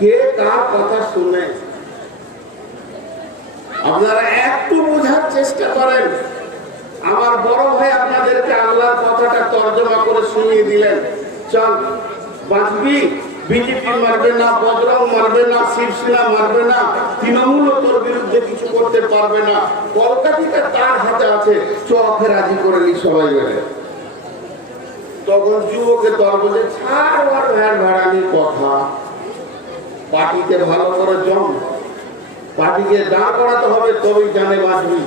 কে কার কথা শুনে? আপনারা একটু বোঝার চেষ্টা করেন। আমার বড় ভাই আপনাদেরকে আল্লাহর কথাটা তর্জমা করে শুনিয়ে দিলেন, চল বাঁচবি, বিজেপি মারবে না, বজরং মারবে না, শিবসেনা মারবে না, তৃণমূল তোর বিরুদ্ধে কিছু করতে পারবে না, কলকাতাটা তার হাতে আছে, চোখে রাজি করে নি সবাই মিলে। তখন যুবকের দল বলছে, ছাড় আর ভ্যাট ভাড়ানির কথা, পার্টিতে ভালো করে জম, পার্টিকে দাঁড় করাতে হবে, তবেই জানে বাঁচবি।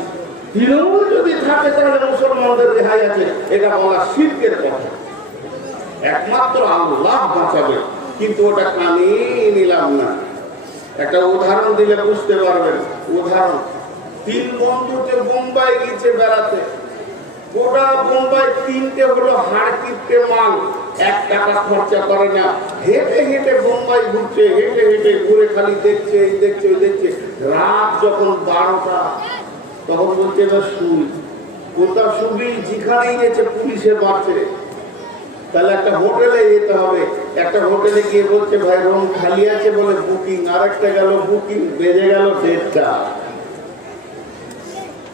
তৃণমূল যদি থাকে তাহলে মুসলমানদের রেহাই আছে, এটা বলা শিরকের কথা, একমাত্র আল্লাহ বাঁচাবে। কিন্তু ওটা কানে নিলাম না। একটা উদাহরণ দিলে বুঝতে পারবেন। উদাহরণ, 3 বন্ধুতে বোম্বাই গিয়েছে বেড়াতে, গোটা বোম্বাই 3টে হলো হাড় কিপটে মাল, 1 টাকা খরচা করে না, হেঁটে হেঁটে বোম্বাই ঘুরছে, হেঁটে হেঁটে ঘুরে খালি দেখছে, এই দেখছে, ওই দেখছে। রাত যখন 12টা, তখন বলছে না শুই, কোথাও শুবি, যেখানেই গেছে পুলিশে মারছে, তাহলে একটা হোটেলে যেতে হবে। একটা হোটেলে গিয়ে বলছে, ভাই রুম খালি আছে, বলে বুকিং। আরেকটা গেল বুকিং, বেজে গেল 1:30টা।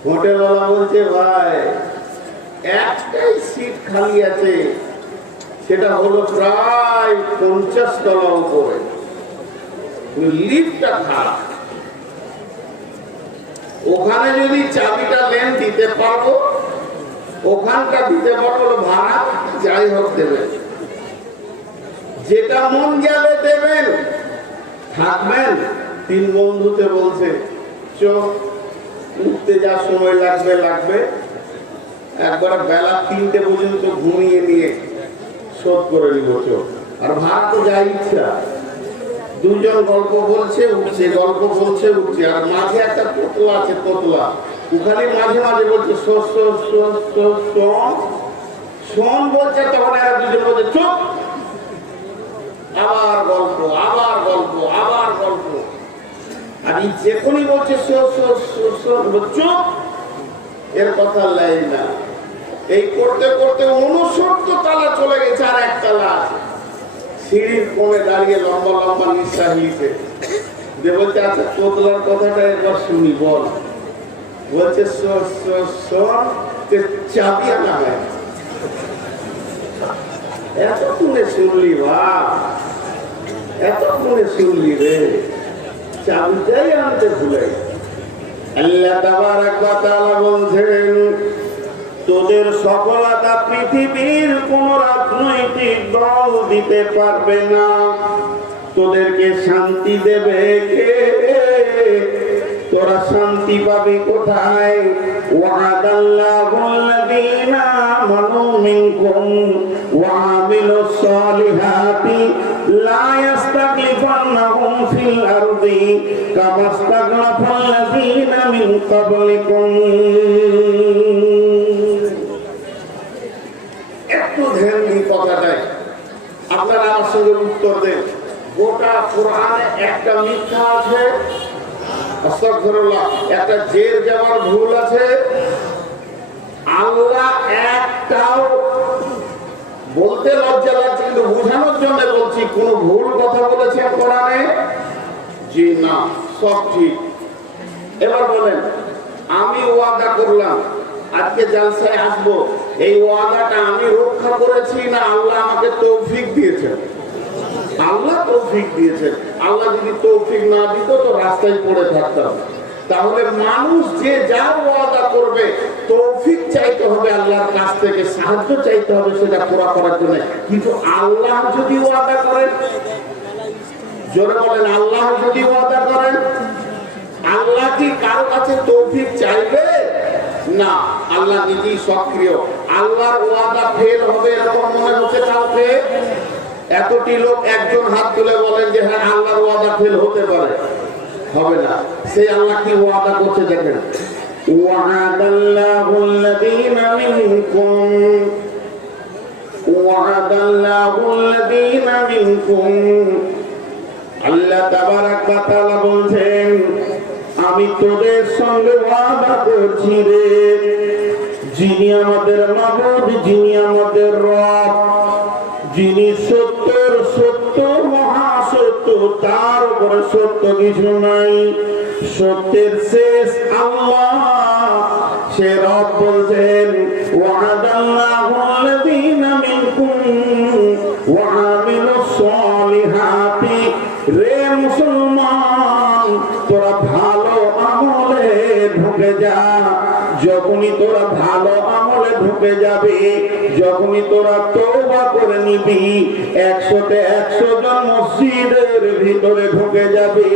হোটেলওয়ালা বলছে, ভাই একটাই সিট খালি আছে, সেটা হলো প্রায় 50 তলা উপরে, লিফটটা খারাপ, ওখানে যদি চাবিটা লেন দিতে পারবো, ওখানটা দিতে পারবো, ভাড়া যাই হোক দেবেন, যেটা মন গেলে দেবেন, থাকবেন। 3 বন্ধুতে বলছে, চোখ উঠতে যা সময় লাগবে লাগবে, একবার বেলা 3টে পর্যন্ত ঘুমিয়ে নিয়ে শোধ করে নিব চোখ, আর ভাড়া তো যা ইচ্ছা। 2 জন গল্প বলছে, উঠছে, গল্প বলছে, উঠছে, আর মাঝে একটা তোতলা আছে, তোতলা ওখানে মাঝে মাঝে বলছে শোন বলছে, তখন এরা 2 জন বলছে চুপ, আবার গল্প, আবার গল্প, আবার গল্প, আর এই যেখনই বলছে চুপ, এর কথা লাই না। এই করতে করতে 69 তলা চলে গেছে, আর 1 তলা আছে। সিঁড়ির কোণে দাঁড়িয়ে লম্বা লম্বা নিঃশ্বাস নিতে যে বলছে, আচ্ছা তোতলার কথাটা একবার শুনি, বল। বলছে চাবি আনা হয়। এতক্ষণে শুনলি, বা এতক্ষণে শুনলি রে, চাবিটাই আনতে ভুলে। আল্লাহ তাবারক ওয়া তাআলা বলছেন, তোদের সফলতা পৃথিবীর কোন রাজনৈতিক দল দিতে পারবে না। তোদেরকে শান্তি দেবে কে? তোরা শান্তি পাবি কোথায়? ওয়াদাল্লাহুল্লাযীনা আমানু মিনকুম ওয়া আমিলুস সালিহাতি লা ইস্তাখলিফান্নাহুম ফিল আরদি কামা ইস্তাখলাফাল্লাযীনা মিন ক্বাবলিকুম। একটু ধ্যান দিন কথাটাই, আপনারা আমার সঙ্গে উত্তর দেন। গোটা কোরআনে একটা মিথ্যা আছে, আস্তাগফিরুল্লাহ, একটা জের যাওয়ার ভুল আছে। আল্লাহ একটাও, বলতে লজ্জা লাগছে কিন্তু বোঝানোর জন্য বলছি, কোন ভুল কথা বলেছেন কোরআনে? জি না, সব ঠিক। এবার বলেন, আমি ওয়াদা করলাম আজকে জালসায় আসবো, এই ওয়াদাটা আমি রক্ষা করেছি না আল্লাহ আমাকে তৌফিক দিয়েছেন? আল্লাহ তৌফিক দিয়েছেন। আল্লাহ যদি তৌফিক না দিত তো রাস্তায় পড়ে থাকতাম। তাহলে মানুষ যে যা ওয়াদা করবে, তৌফিক চাইতে হবে আল্লাহর কাছ থেকে, সাহায্য চাইতে হবে সেটা পুরা করার জন্য। কিন্তু আল্লাহ যদি ওয়াদা করেন, জোরে বলেন, আল্লাহ যদি ওয়াদা করেন, আল্লাহ কি কারো কাছে তৌফিক চাইবে? না, আল্লাহ নিজেই সক্রিয়। আল্লাহর ওয়াদা ফেল হবে এরকম মনে হচ্ছে কাউকে? এতটি লোক একজন হাত তুলে বলেন যে হ্যাঁ আল্লাহর ওয়াদা ফেল হতে পারে? হবে না। সেই আল্লাহ কি ওয়াদা করছে দেখেন, ওয়াদাল্লাহুল্লাযীনা মিনকুম ওয়াদাল্লাহুল্লাযীনা মিনকুম। আল্লাহ তাবারক ওয়া তাআলা বলছেন, আমি তোদের সঙ্গে ওয়াদা করছি রে, যিনি আমাদের মাবুদ, যিনি আমাদের রব, যিনি সত্যর সত্য মহাসত্য, তার উপরে সত্য কিছু নাই। সত্যের শেষ আল্লাহ। সে রব বলছেন ওয়াদাল্লাহু আল্লাযীনা মিনকুম ওয়া আমিলুস সালিহাতি। রে মুসলমান, তোরা ভালো আমলে ঢুকে যা। যখনই তোরা ভালো আমলে ঢুকে যাবে, যখনই তোরা তওবা করে নিবি, 100-তে 100 জন মসজিদের ভিতরে ঢুকে যাবে,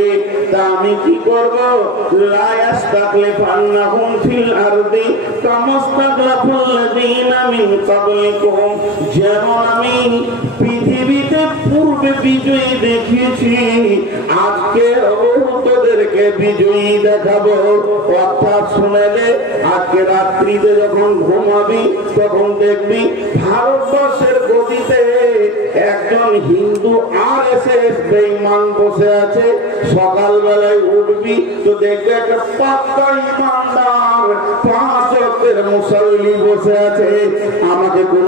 তা আমি কি করব? লা ইয়াস্তাখলিফান্নাহুম ফিল আরদি কামাস্তাখলাফাল্লাযীনা মিন ক্বাবলিকুম। যেমন আমি পৃথিবীতে পূর্বে বিজয়ী দেখিয়েছি, আজকে তোদেরকে বিজয়ী দেখাবো। অর্থাৎ শুনেলে, আজকে রাত্রিতে যখন ঘুমাবি তখন দেখবি ভারতবর্ষের গদিতে একজন হিন্দু RSS বেঈমান বসে আছে। সকালবেলায় উঠবি তো দেখবে একটা পাক্কা ইমানদার 5 ওয়াক্তের মুসল্লি বসে আছে। আমাকে